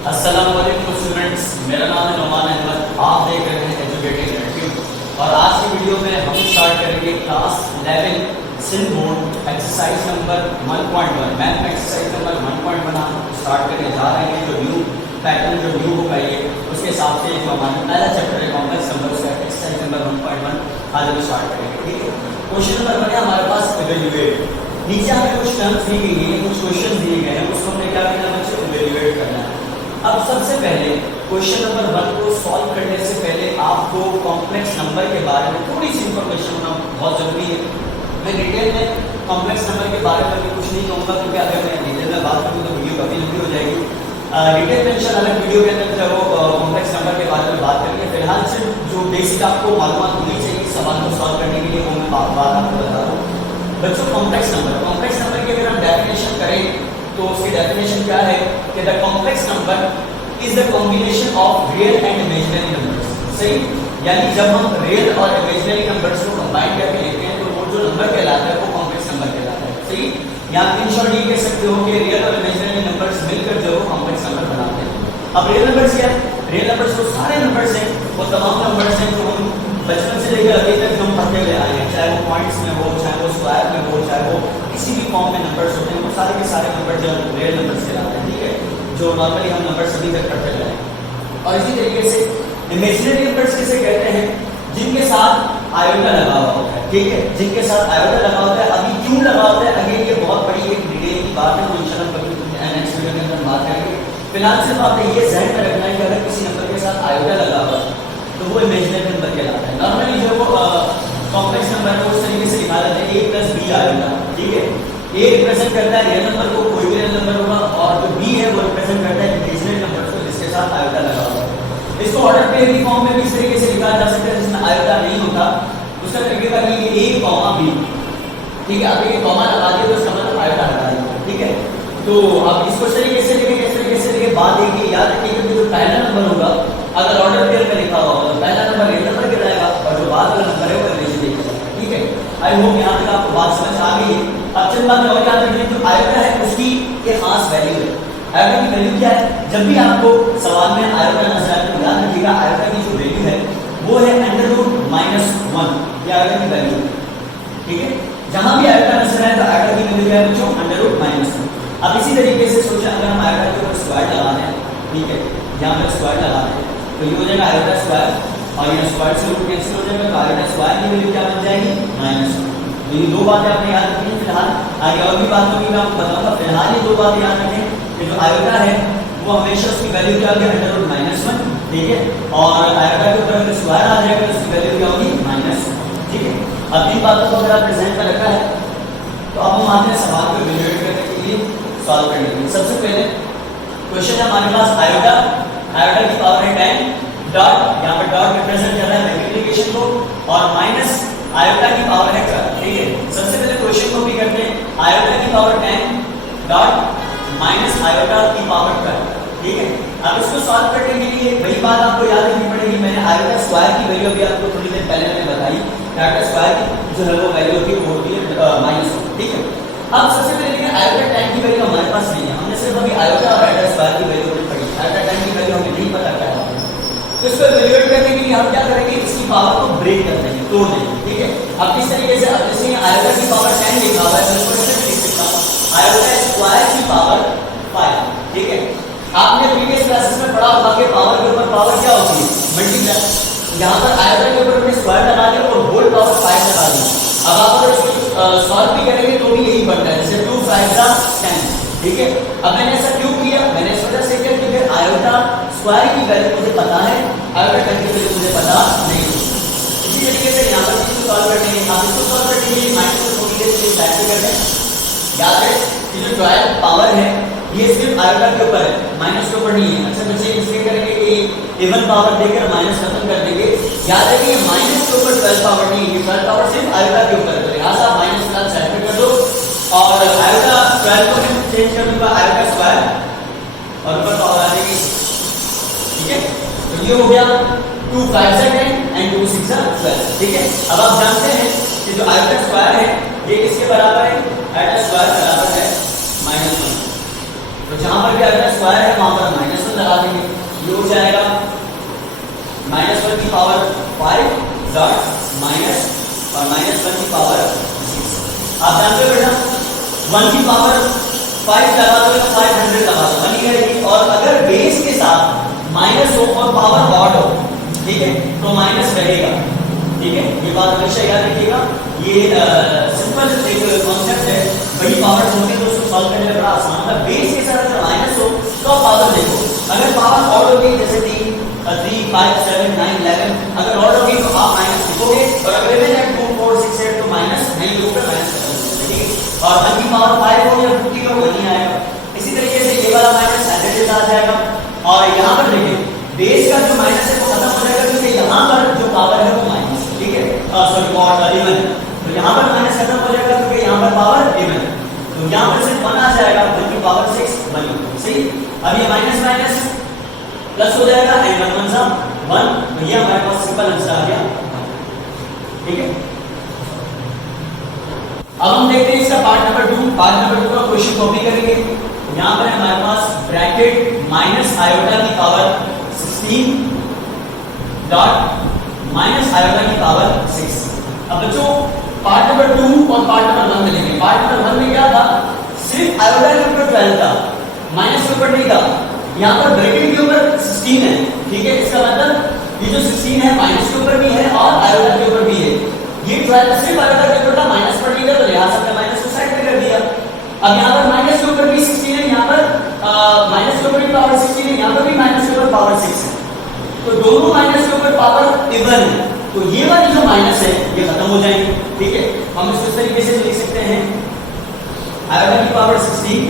अस्सलाम वालेकुम स्टूडेंट्स, मेरा नाम है नौमान अहमद। आप देख रहे हैं एजुकेटिंग लर्निंग और आज की वीडियो में हम स्टार्ट करेंगे class 11 Sindh board exercise number 1.1। Math में एक्सरसाइज नंबर 1.1 हम स्टार्ट करने जा रहे हैं। जो न्यू पैटर्न जो न्यू होगा ये उसके हिसाब से जो हमारा पहला चैप्टर है कॉम्प्लेक्स नंबर उसका एक्सरसाइज नंबर 1.1 आज हम स्टार्ट करेंगे। ठीक है, क्वेश्चन नंबर 1 है हमारे पास इवैल्यूएट। नीचे हमें कुछ टर्म्स दी गई है, कुछ क्वेश्चन दिए गए हैं, उसको हमें क्या करना है, बच्चे इवैल्यूएट करना है। अब सबसे पहले क्वेश्चन नंबर 1 को सॉल्व करने से पहले आपको कॉम्प्लेक्स नंबर के बारे में थोड़ी सी इंफॉर्मेशन होना बहुत जरूरी है। मैं डिटेल में कॉम्प्लेक्स नंबर के बारे में कुछ नहीं कहूँगा क्योंकि अगर मैं डिटेल में बात करूँ तो वीडियो काफी लंबी हो जाएगी। डिटेल में इंशाल्लाह वीडियो के अंदर जो कॉम्प्लेक्स नंबर के बारे में बात करेंगे। फिलहाल से जो बेसिक आपको मालूमात होनी चाहिए सवाल को सॉल्व करने के लिए वो मैं बात आपको बता रहा हूँ। बच्चों कॉम्प्लेक्स नंबर की अगर हम डेफिनेशन करें तो उसकी डेफिनेशन क्या है कि the complex number is the combination of real and imaginary numbers. सही, यानी जब हम रियल और इमेजिनरी नंबर्स को कंबाइन करके लिखते हैं तो वो जो नंबर कहलाता है वो कॉम्प्लेक्स नंबर कहलाता है। सही, या इन शॉर्ट ये कह सकते हो कि रियल और इमेजिनरी नंबर्स मिलकर जो कॉम्प्लेक्स नंबर बनाते हैं। अब रियल नंबर्स क्या है? रियल नंबर्स वो सारे नंबर्स हैं, वो तमाम नंबर्स हैं जो हम बचपन से लेकर अभी तक हम पढ़ते हुए आए हैं, चाहे वो पॉइंट्स में हो, चाहे वो स्क्वायर में हो, चाहे वो किसी भी फॉर्म में नंबर्स होते हैं, वो सारे के सारे नंबर जो रियल नंबर्स कहलाते हैं। ठीक है, जो नॉर्मली हम नंबर सभी तक पढ़ते रहे हैं। और इसी तरीके से इमेजिनरी नंबर्स किसे कहते हैं? जिनके साथ आयोटा लगा हुआ होता है। ठीक है, जिनके साथ आयोटा लगा होता है। अभी क्यों लगा होता है, अगेन ये बहुत बड़ी एक डिटेल की बात है, तो इंशाल्लाह नेक्स्ट वीडियो के अंदर बात करेंगे। फिलहाल सिर्फ आपने ये ध्यान में रखना है कि अगर किसी नंबर के साथ आयोटा लगा हुआ है तो वो इमेजिनरी नंबर कहलाता है। नॉर्मली जो वो कॉम्प्लेक्स नंबर है उस तरीके से लिखा जाता है a + b आयोटा। ठीक है, a रिप्रेजेंट करता है रियल नंबर को, कोई भी रियल नंबर होगा, और जो b है वो रिप्रेजेंट करता है इमेजिनरी नंबर को जिसके साथ आयोटा लगा हुआ है। इसको ऑर्डर पेयर की फॉर्म में भी इस तरीके से लिखा जा सकता है जिसमें आयोटा नहीं होता, उसका तरीका है कि a, b। ठीक है, अब ये कॉमा लगा दिया तो इसका मतलब आयोटा हटा दिया। ठीक है, तो अब इसको इस तरीके से लिखेंगे, इस तरीके से लिखे। बात एक ही याद रखिए कि जो पहला नंबर होगा अगर ऑर्डर पेयर में लिखा हुआ होगा तो पहला नंबर रियल नंबर कहलाएगा और जो बाद वाला नंबर है वो इमेजिनरी कहलाएगा। ठीक है, आई होप यहाँ तक आपको बात समझ आ गई है। अब चंद बात और याद रखिए, जो आयोटा है उसकी एक खास वैल्यू है। आयोटा की वैल्यू क्या है? जब भी आपको सवाल में आयोटा नजर आए तो याद रखिएगा आयोटा की जो वैल्यू है वो है √-1। ये आयोटा की वैल्यू है। ठीक है, जहां भी आयोटा नजर आए तो आयोटा की वैल्यू क्या है बच्चों? √-1। अब इसी तरीके से सोचें अगर हम आयोटा के ऊपर स्क्वायर लगा दें, ठीक है, यहाँ पर स्क्वायर लगा दें तो ये हो जाएगा आयोटा स्क्वायर और यहाँ स्क्वायर से रूट कैंसिल हो जाएगा तो आयोटा स्क्वायर की वैल्यू क्या बन जाएगी? -1। तो ये दो बातें आपने याद रखनी है। फिलहाल आगे और भी बात होगी मैं आपको बताऊंगा। फिलहाल ये दो बातें याद रखें कि जो आयोटा है वो हमेशा उसकी वैल्यू क्या होगी? √-1। ठीक है, और आयोटा के ऊपर अगर स्क्वायर आ जाएगा तो उसकी वैल्यू क्या होगी? -1। ठीक है, अब इन बातों को अगर आपने ध्यान में रखा है तो अब हम आते हैं सवाल को इवैल्यूएट करने के लिए, सॉल्व करने के लिए। सबसे पहले क्वेश्चन है हमारे पास आयोटा की पावर है 10 डॉट, यहाँ पर डॉट रिप्रेजेंट कर रहा है मल्टीप्लिकेशन को, और माइनस आयोटा की पावर है 4। ठीक है, सबसे पहले क्वेश्चन को भी करते हैं। आयोटा की पावर 10 डॉट माइनस आयोटा की पावर 4। ठीक है, अब इसको सॉल्व करने के लिए वही बात आपको याद रखनी पड़ेगी। मैंने आयोटा स्क्वायर की वैल्यू अभी आपको थोड़ी देर पहले मैंने बताई। आयोटा स्क्वायर की जो है वो वैल्यू होती है वो होती है -1। ठीक है, अब सबसे पहले देखिए आयोटा 10 की वैल्यू हमारे पास नहीं है, हमने सिर्फ अभी आयोटा और आयोटा स्क्वायर की वैल्यू पढ़ी। आयोटा 10 की वैल्यू हमें नहीं पता क्या है, तो इसको इवैल्यूएट करने के लिए हम क्या करेंगे? इसकी पावर को ब्रेक कर देंगे, तोड़ देंगे। ठीक है, अब किस तरीके से? अब जैसे आयोटा की पावर 10 लिखा हुआ है मैं इसको ऐसे लिख सकता हूं आयोटा स्क्वायर की पावर 5। ठीक है, आपने प्रीवियस क्लासेस में पढ़ा होगा कि पावर के ऊपर पावर क्या होती है? मल्टीप्लाई। यहाँ पर आयोटा के ऊपर हमने स्क्वायर लगा दिया और होल पावर 5 लगा दी। अब आप अगर इसको सॉल्व भी करेंगे तो भी यही बनता है, जैसे 2 5 10। ठीक है, अब मैंने ऐसा क्यों किया? मैंने इस वजह से किया क्योंकि आयोटा स्क्वायर की वैल्यू मुझे पता है, आयोटा 10 की वैल्यू मुझे पता नहीं। इसी तरीके से यहाँ पर इसको सॉल्व करने के आप इसको सॉल्व करने के लिए माइनस को थोड़ी देर से साइड पे कर दें। याद है कि जो 12 पावर है ये सिर्फ आयोटा के ऊपर है, माइनस के ऊपर नहीं है। अच्छा बच्चे इसलिए करेंगे कि इवन पावर देकर माइनस खत्म कर देंगे। याद है कि माइनस के ऊपर 12 पावर नहीं है, 12 पावर सिर्फ आयोटा के ऊपर है, लिहाजा माइनस का साइड पे कर दो और आयोटा 12 को मैं चेंज कर दूंगा आयोटा स्क्वायर और ऊपर पावर आ जाएगी। ठीक है, तो ये हो गया 2 5 10 एंड 2 6 12। ठीक है, अब आप जानते हैं कि जो आयोटा स्क्वायर है ये किसके बराबर है? आयोटा स्क्वायर बराबर है -1। तो जहां पर भी आयोटा स्क्वायर है वहां पर -1 लगा देंगे, ये हो जाएगा -1 की पावर 5 डॉट माइनस और -1 की पावर 6। आप जानते हो बेटा 1 की पावर 5 लगा दो या 500 लगा दो बनी रहेगी, और अगर बेस के साथ माइनस हो और पावर ऑड हो, ठीक है, तो माइनस रहेगा, ठीक है, ये बात हमेशा याद रखिएगा। ये सिंपल एक कॉन्सेप्ट है, बड़ी पावर होती है तो उसको सॉल्व करने में बड़ा आसान होता है। बेस के साथ अगर माइनस हो तो पावर देखो, अगर पावर ऑड होगी जैसे 3 5 7 9 11, अगर ऑड होगी तो आप माइनस लिखोगे, और अगर इवन है 2 4 6 8 तो माइनस नहीं लिखोगे, माइनस कर दोगे, ठीक है। और 1 की पावर 5 हो या 50 हो वही आएगा। इसी तरीके से ये वाला माइनस एज इट इज आ जाएगा, और यहां पर देखिए बेस का जो माइनस है वो खत्म हो जाएगा, क्योंकि यहां पर जो पावर है वो माइनस, ठीक है, सॉरी ऑड इवन है, तो यहां पर माइनस खत्म हो जाएगा क्योंकि यहां पर पावर इवन है, तो यहां पर सिर्फ 1 आ जाएगा, 1 की पावर 6 बनी, सही। अब ये माइनस माइनस प्लस हो जाएगा, एंड 1 1 सा 1, तो ये हमारे पास सिंपल आंसर आ गया, ठीक है। अब हम देखते हैं इसका पार्ट नंबर 2। पार्ट नंबर 2 का क्वेश्चन कॉपी करेंगे। यहां पर हमारे पास ब्रैकेट माइनस आयोटा की पावर 16 डॉट माइनस आयोटा की पावर 6। अब बच्चों पार्ट नंबर 2 और पार्ट नंबर 1 में लेंगे। पार्ट नंबर 1 में क्या था, सिर्फ आयोटा के ऊपर 12 था, माइनस के ऊपर नहीं था। यहाँ पर ब्रैकेट के ऊपर 16 है, ठीक है, इसका मतलब ये जो 16 है माइनस के ऊपर भी है और आयोटा के ऊपर भी है। ये 12 सिर्फ आयोटा के ऊपर था, माइनस पर नहीं था, तो लिहाजा हमने माइनस को साइड में कर दिया। अब यहाँ पर माइनस के ऊपर भी 16 है, यहाँ पर माइनस के ऊपर भी पावर 16 है, यहाँ पर भी माइनस के ऊपर पावर 6 है, तो दोनों माइनस के ऊपर पावर इवन है, तो ये वाली जो माइनस है ये खत्म हो जाएंगे, ठीक है। हम इसको इस तरीके से लिख सकते हैं, आयोटा की पावर 16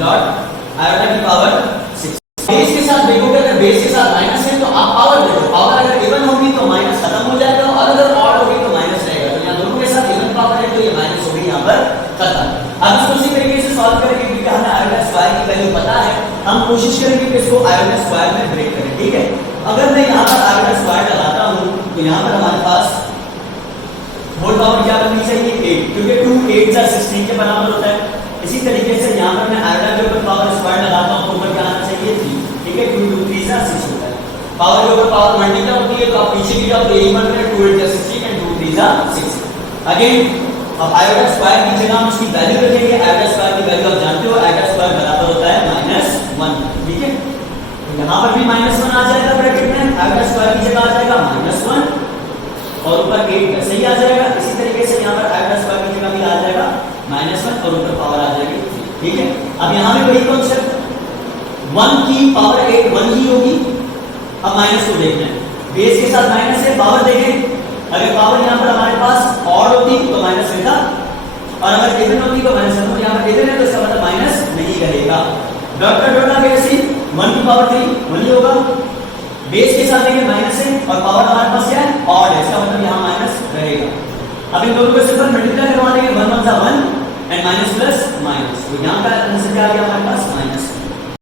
डॉट आयोटा की पावर 6। बेस के साथ देखोगे, अगर बेस के साथ माइनस है तो आप पावर देखो, पावर अगर इवन होगी तो माइनस खत्म हो जाएगा, और अगर ऑड होगी तो माइनस रहेगा, तो यहाँ दोनों के साथ इवन पावर है तो ये माइनस होगी यहाँ पर खत्म। अब इसको उसी तरीके से सॉल्व करेंगे, क्योंकि हमें आयोटा स्क्वायर की वैल्यू पता है, हम कोशिश करेंगे कि इसको आयोटा स्क्वायर में ब्रेक करें, ठीक है। अगर मैं यहाँ पर आयोटा स्क्वायर लगाता हूँ तो यहाँ पर हमारे पास होल पावर क्या बननी चाहिए, 8, क्योंकि 2 8 जा 16 के बराबर होता है। इसी तरीके से यहाँ पर मैं आयोटा के ऊपर पावर स्क्वायर लगाता हूँ तो ऊपर क्या आना चाहिए, 3, ठीक है, 2 2 3 जा 6 होता है। पावर के ऊपर पावर मल्टीप्लाई होती है, तो आप पीछे की जाओ तो यही बन रहा है, 2 8 जा 16 एंड 2 3 जा 6। अगेन अब आयोटा स्क्वायर की जगह हम उसकी वैल्यू रखेंगे। आयोटा स्क्वायर की वैल्यू आप जानते हो, आयोटा स्क्वायर बराबर होता है -1, ठीक है। तो यहाँ पर भी -1 आ जाएगा ब्रैकेट में, आयोटा स्क्वायर की जगह आ जाएगा -1 और ऊपर 8 वैसे ही आ जाएगा। इसी तरीके से यहाँ पर आयोटा स्क्वायर की जगह भी आ जाएगा -1 और ऊपर पावर आ जाएगी, ठीक है। अब यहाँ पे वही कॉन्सेप्ट, 1 की पावर 8 1 ही होगी। अब माइनस को देखना है, बेस के साथ माइनस है, पावर देखें, अगर पावर यहाँ पर हमारे पास ऑड होती तो माइनस रहता, और अगर इवन होती तो माइनस रहता। यहाँ पर इवन है तो इसका मतलब माइनस नहीं रहेगा। डॉट का डॉट आगे ऐसे 1 की पावर 3 1 ही होगा, बेस के साथ देखिए माइनस है और पावर हमारे पास क्या है, ऑड है, इसका मतलब यहाँ माइनस रहेगा। अब इन दोनों को सिंपल मल्टीप्लाई करवा देंगे, 1 1 जा 1 एंड माइनस प्लस माइनस, तो यहाँ का आंसर क्या आ गया हमारे पास माइनस।